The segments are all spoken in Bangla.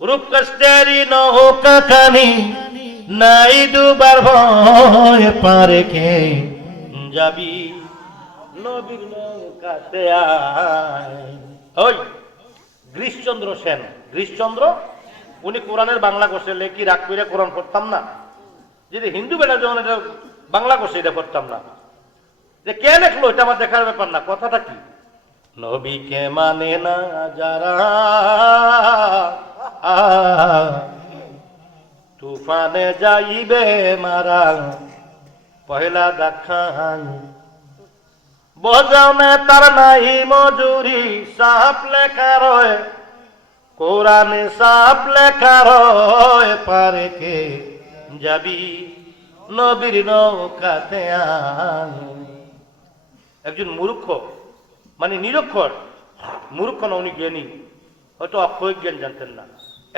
রূপকষ্টেরি নৌকা কানি নাই ডুবার ভয় পারে কে যাবি নবীর নৌকাতে আয়। ওই গিরিশচন্দ্র সেন, গিরিশচন্দ্র উনি কোরআনের বাংলা করছে, লেখি রাগ করে কোরআন পড়তাম না, যদি হিন্দু বেটা যখন এটা বাংলা করছে এটা পড়তাম না, যে কে লেখলো এটা আমার দেখার ব্যাপার না, কথাটা কি? নবীকে মানে না যারা তুফানে যাইবে মারা পহেলা দেখাই বজানে তার নাই মজুরি সাপ লেখা রয় কোরআনে সাপ লেখা রয় পারে কে যাবি নবীর নৌকাতে আয়। একজন মূর্খ মানে নিরক্ষর, মূর্খ না উনি জ্ঞানী, হয়তো অক্ষয় জ্ঞান জানতেন না।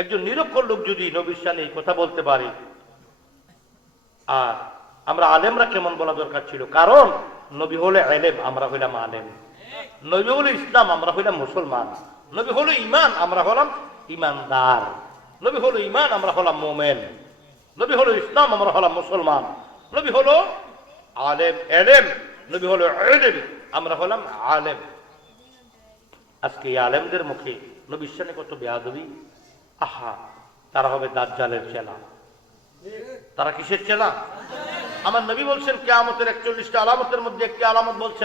একজন নিরক্ষর লোক যদি নবীর শানে এই কথা বলতে পারে, আর আমরা আলেমরা কেমন বলা দরকার ছিল, কারণ নবী হলে আলেম, আমরা হইলাম আলেম। নবী হলো ইসলাম, আমরা হইলাম মুসলমান। নবী হলো ইমান, আমরা হলাম ইমানদার। নবী হলো ইমান, আমরা হলাম মোমেন। নবী হলো ইসলাম, আমরা হলাম মুসলমান। নবী হলো আলেম এলেম, নবী হলো এলেম, আমরা হলাম আলেম। আজকে এই আলেমদের মুখে নবীর শানে কত বেয়াদবি। আহা, তারা হবে দাজ্জালের চেলা। তারা কিসের চেলা? আমার নবী বলছেন কিয়ামতের 41টা আলামতের মধ্যে একটি আলামত বলছেন